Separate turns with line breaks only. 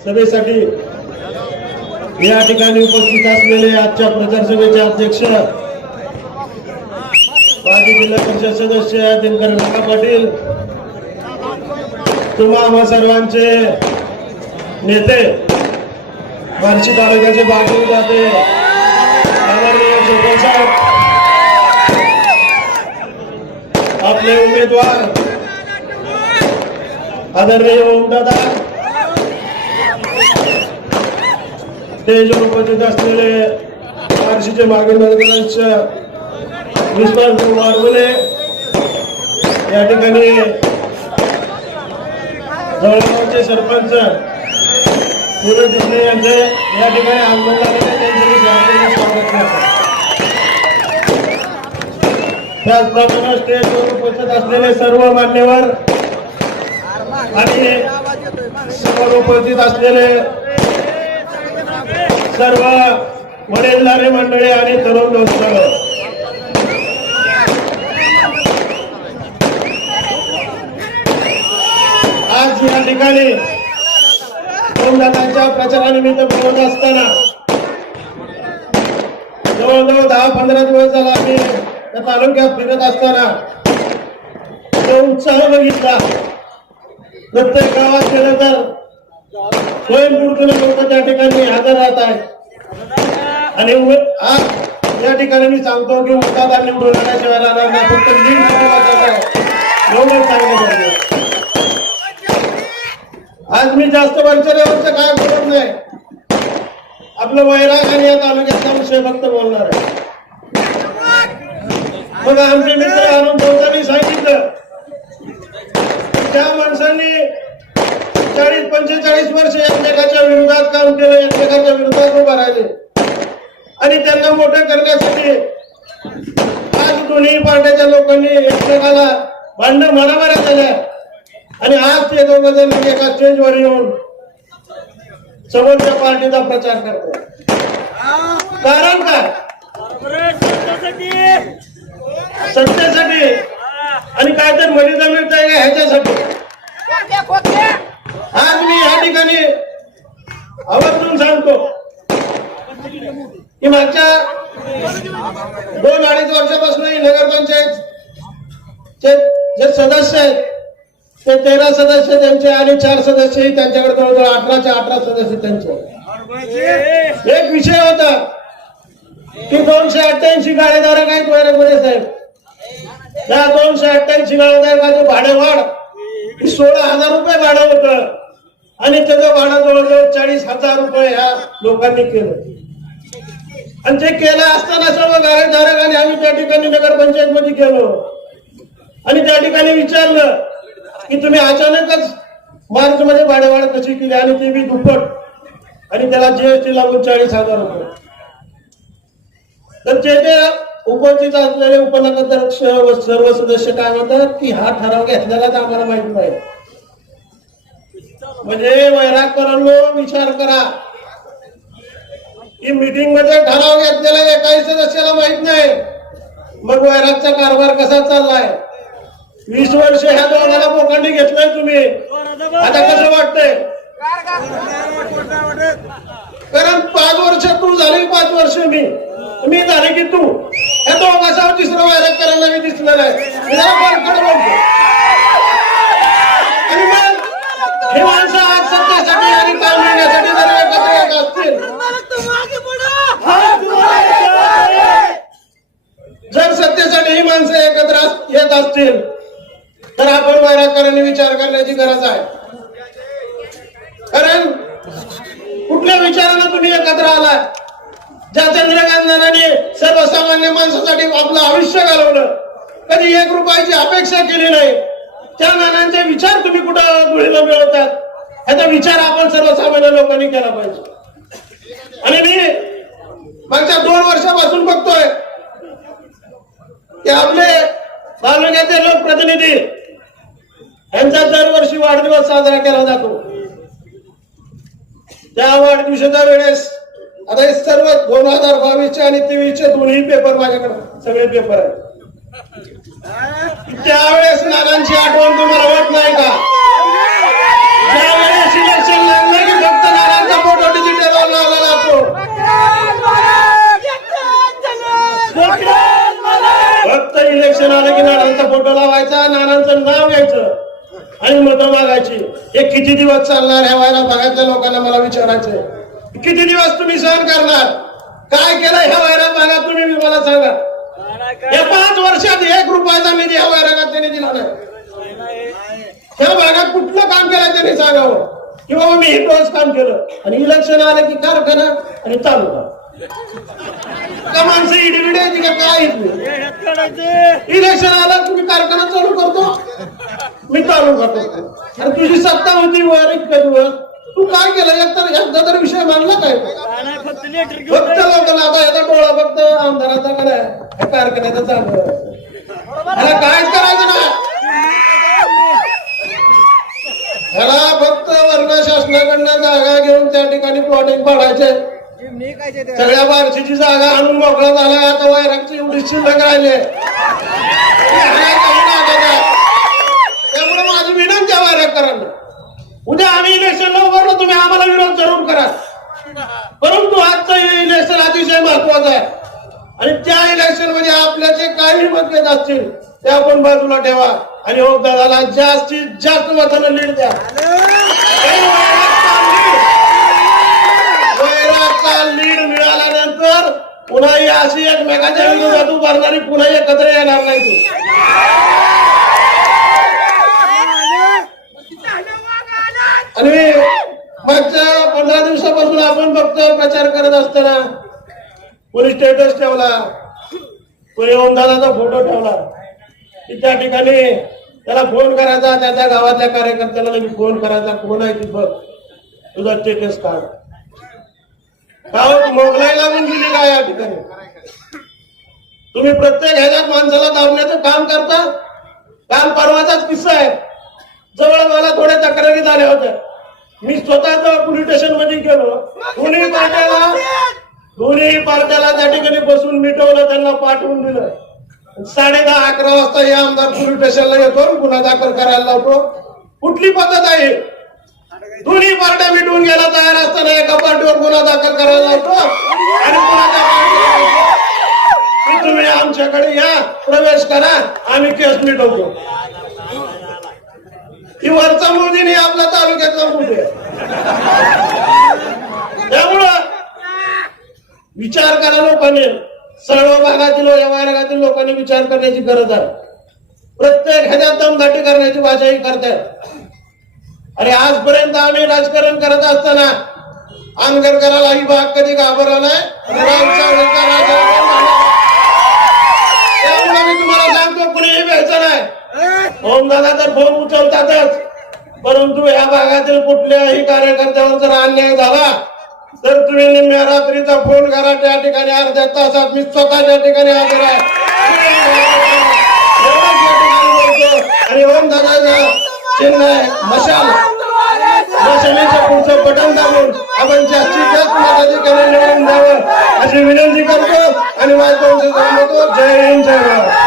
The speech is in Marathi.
सभेसाठी या ठिकाणी उपस्थित असलेले आजच्या प्रचारसभेचे अध्यक्ष माजी जिल्हा परिषद सदस्य दिनकर नाना पाटील तुम्हा सर्वांचे नेते बार्शी तालुक्याचे बाजू जाते आपले उमेदवार आदरणीय ओमदादा तेज उपस्थित असलेले बार्शीचे मागील नगराध्यक्ष विश्वास वाढवले या ठिकाणी जळगावचे सरपंच सूरज दिसले यांचे या ठिकाणी आंदोलन झालेले त्यांचे स्वागत स्वागत त्याचप्रमाणे स्टेजवर उपस्थित असलेले सर्व मान्यवर आणि समोर उपस्थित असलेले सर्व वडीलधारे मंडळी आणि तरुण दोस्त आज या ठिकाणी दोनदाच्या प्रचारानिमित्त बोलत असताना जवळजवळ दहा पंधरा दिवस झाला आम्ही त्या तालुक्यात फिरत असताना तो उत्साह बघितला. प्रत्येक गावात गेलं तर स्वयंपूर्तीने लोक त्या ठिकाणी हजर राहत आहेत. आणि आज या ठिकाणी मी सांगतो की उद्दादा निवडून आल्याशिवाय राहणार नाही फक्त नीट महत्वाचं आहे एवढं सांगलं पाहिजे म्हणजे. आज मी जास्त वरच्या काय बोलत नाही. आपलं वैराग आणि या तालुक्याचा विषय फक्त बोलणार आहे. मग आमचे मित्र आनंद चौधरी सांगितलं त्या माणसांनी चाळीस पंचेचाळीस वर्ष एकमेकाच्या विरोधात काम केलं एकमेकाच्या विरोधात उभा राहिले. आणि त्यांना मोठं करण्यासाठी आज दोन्ही पार्ट्याच्या लोकांनी एकमेकाला भांडण मारामाऱ्या झाल्या आणि आज ते दोघ जण एका स्टेजवर येऊन समोरच्या पार्टीचा प्रचार करतात. कारण काय? सत्तेसाठी. आणि काय तर मर्यादा मिळतंय का ह्याच्यासाठी? आज मी या ठिकाणी आवर्जून सांगतो. की मागच्या दोन अडीच वर्षापासून नगरपंचायत जे सदस्य आहेत ते तेरा सदस्य त्यांचे आणि चार सदस्य त्यांच्याकडे जवळजवळ अठराच्या अठरा सदस्य त्यांचे एक विषय होता की दोनशे अठ्ठ्याऐंशी गाळेधारक आहेत वैरगुडे साहेब. त्या दोनशे अठ्ठ्याऐंशी गाळेधारकाचे भाडे वाढ सोळा हजार रुपये भाडं होत. आणि त्याचं भाडं जवळजवळ चाळीस हजार रुपये ह्या लोकांनी केलं. आणि ते केलं असताना सर्व गाळेधारक आम्ही त्या ठिकाणी नगरपंचायत मध्ये गेलो. आणि त्या ठिकाणी विचारलं की तुम्ही अचानकच मार्च मध्ये भाडेवाढ कशी केली? आणि ते बी दुप्पट. आणि त्याला जीएसटी लागून चाळीस हजार रुपये. तर ते उपस्थित असलेले उपनगराध्यक्ष व सर्व सदस्य काय म्हणतात की हा ठराव घेतलेलाच आम्हाला माहीत नाही. म्हणजे वैराग करांनो विचार करा. की मीटिंगमध्ये ठराव घेतलेला एकाही सदस्याला माहीत नाही. मग वैरागचा कारभार कसा चाललाय? वीस वर्ष ह्या दोघांना पोखंडी घेतलंय तुम्ही. आता कसं वाटतंय? कारण पाच वर्ष तू झाली पाच वर्ष मी. मी झाले की तू? ह्या दोघांचा तिसरं व्हायरल करायला मी दिसणार आहे. आणि मग हे माणसं आज सत्तासाठी आणि काम मिळण्यासाठी जर एकत्र येत असतील. जर सत्तेसाठी ही माणसं एकत्र येत असतील तर आपण वैरागकरांनी विचार करण्याची गरज आहे. कारण कुठल्या विचारानं तुम्ही एकत्र आलाय ज्या चंद्रकांतांनी सर्वसामान्य माणसासाठी आपलं आयुष्य घालवलं कधी एक रुपयाची अपेक्षा केली नाही. त्या नानांचे विचार तुम्ही कुठं धुळीला मिळवतात? याचा विचार आपण सर्वसामान्य लोकांनी केला पाहिजे. आणि मी मागच्या दोन वर्षापासून बघतोय की आपले तालुक्याचे लोकप्रतिनिधी यांचा दरवर्षी वाढदिवस साजरा केला जातो. त्या वाढदिवसाच्या वेळेस आता हे सर्व दोन हजार बावीसचे आणि तेवीसचे दोन्ही पेपर माझ्याकडे. सगळे पेपर आहेत. त्यावेळेस नानांची आठवण तुम्हाला वाट नाही का? ज्यावेळेस इलेक्शन लागलं की फक्त फोटो डिजिटल आला फक्त इलेक्शन आलं की नानांचा फोटो लावायचा नानांचं नाव घ्यायचं आणि मतं मागायची. हे किती दिवस चालणार ह्या व्हायला बघायच्या लोकांना मला विचारायचंय. किती दिवस तुम्ही सहन करणार? काय केलं ह्या वैराग भागात तुम्ही? मला सांगा. या पाच वर्षात एक रुपयाचा निधी ह्या वैरागात त्यांनी दिला नाही. ह्या भागात कुठलं काम केलं त्यांनी सांगावं? की बाबा मी हे रोज काम केलं. आणि इलेक्शन आलं की कारखाना आणि तालुका. का माणसं इडीविडी आहे का काय इलेक्शन आलं तुम्ही कारखाना चालू करतो. मी चालू करतो. आणि तुझी सत्ता होती वर इतक्या दिवस तू काय केलं? एकतर एकदा तर विषय मांडला काय?
फक्त
फक्त लोकांना आता याचा डोळा फक्त आमदाराचा काय कारखान्याचा चालू आहे. काहीच करायचं ना ह्याला फक्त वर्ग शासनाकडनं जागा घेऊन त्या ठिकाणी प्लॉटिंग पाडायचे सगळ्या बारशीची जागा आणून मोकळा झाला. आता वैरागची एवढी शिल्लक राहिले ह्याला काही नादात आहे. त्यामुळे माझी विनंती आहे वैरागकरांना उद्या आम्ही इलेक्शनला उभारलो तुम्ही आम्हाला विरोध जरूर करा. परंतु आजचं हे इलेक्शन अतिशय महत्वाचं आहे. आणि त्या इलेक्शनमध्ये आपल्या जे काही मतभेद असतील ते आपण बाजूला ठेवा. आणि ओम दादाला जास्तीत जास्त मतानं लीड द्या. वैरागचा लीड. मिळाल्यानंतर पुन्हा ही अशी एकमेकांच्या विरोधात उभारणारी पुन्हा एकत्र येणार नाही आणि मागच्या पंधरा दिवसापासून आपण फक्त प्रचार करत असताना कोणी स्टेटस ठेवला. कोणी ओमदादाचा फोटो ठेवला. की त्या ठिकाणी त्याला फोन करायचा त्याच्या गावातल्या कार्यकर्त्याला लगेच फोन करायचा कोण आहे की बघ? तुझा स्टेटस काढ. गावात मोगलाई लागून गेली काय या ठिकाणी. तुम्ही प्रत्येक ह्याच्यात माणसाला दाबण्याचं काम करता. काल परवाचाच किस्सा आहे. जवळ मला थोड्या तक्रारी झाल्या होत्या मी स्वतः पोलीस स्टेशनमध्ये गेलो. दोन्ही पार्ट्याला दोन्ही पार्ट्याला त्या ठिकाणी बसून मिटवलं त्यांना पाठवून दिलं. साडे दहा अकरा वाजता हे आमदार पोलीस स्टेशनला येतो गुन्हा दाखल करायला लावतो. कुठली पद्धत आहे? दोन्ही पार्ट्या मिटवून गेला तयार असताना एका पार्टीवर गुन्हा दाखल करायला लावतो. आणि तुम्ही आमच्याकडे या प्रवेश करा आम्ही केस मिटवतो. ही वरचा मुलगी नाही आपला तालुक्याचा मुलगी त्यामुळं विचार करा लोकांनी. सर्व भागातील या लोकांनी विचार करण्याची गरज आहे. प्रत्येक ह्याच्यात दमघाटी करण्याची भाषा ही करतायत. अरे आजपर्यंत आम्ही राजकारण करत असताना आमगरकराला ही भाग कधी घाबरला नाही. नाही तर फोन उचलतातच. परंतु या भागातील कुठल्याही कार्यकर्त्यावर जर अन्याय झाला तर तुम्ही निम्म्या रात्रीचा फोन करा. त्या ठिकाणी अर्ध्या तासात मी स्वतः त्या ठिकाणी हजर आहे. आणि ओम दादाचं चिन्ह आहे. मशाल. मशालीचं पुढचं बटन दाबून आपण जास्तीत जास्त मताधिकारी निवडून द्यावं अशी विनंती करतो. आणि माझ्या जय हिंद जय भारत.